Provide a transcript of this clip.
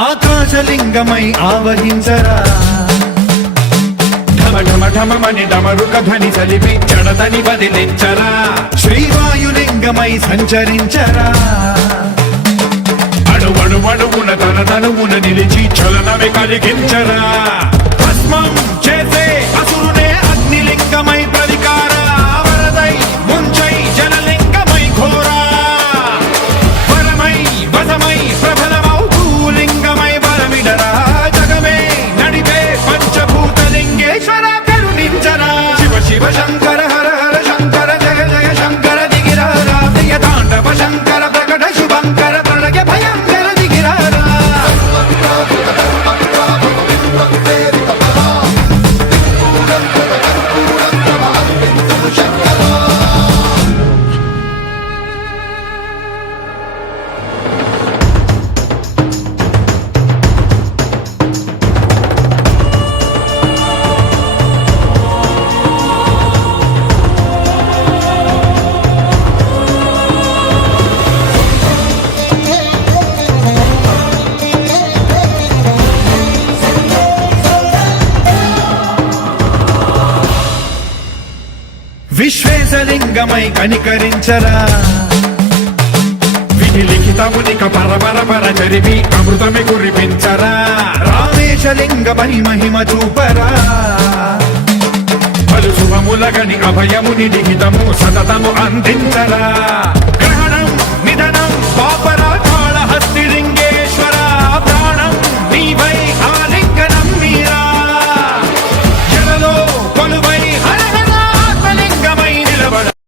ఆకాశలింగమై ఆవహించరా ఢమ ఢమ ఢమమని డమరుక ధ్వని సలిపి జడదని వదిలించరా శ్రీవాయులింగమై సంచరించరా అణువణువున తన తనువున నిలిచి చలనమే కలిగించరా భస్మం చేసే అసురునే అగ్నిలింగమై ప్రతికార వరదై ముంచై జలలింగమై ఘోరా వరమై వసమై ప్రబలమౌ భూలింగమై బలమిడరా జగమే నడిపే పంచభూతలింగేశ్వర కరుణించరా శివ శివ శంకర హర హర శంకర జయ జయ శంకర దిగిరారా ప్రియ తాండవ శంకర ప్రకట శుభంకర ప్రళయ భయంకర దిగిరారా విశ్వేశలింగమై కనికరించరా విధి లిఖితమునిక పరపర జరిపి అమృతమి కురిపించరా రామేశలింగమై మహిమ చూపరా పలు శుభములగని అభయముని లిఖితము సతతము అందించరా గ్రహ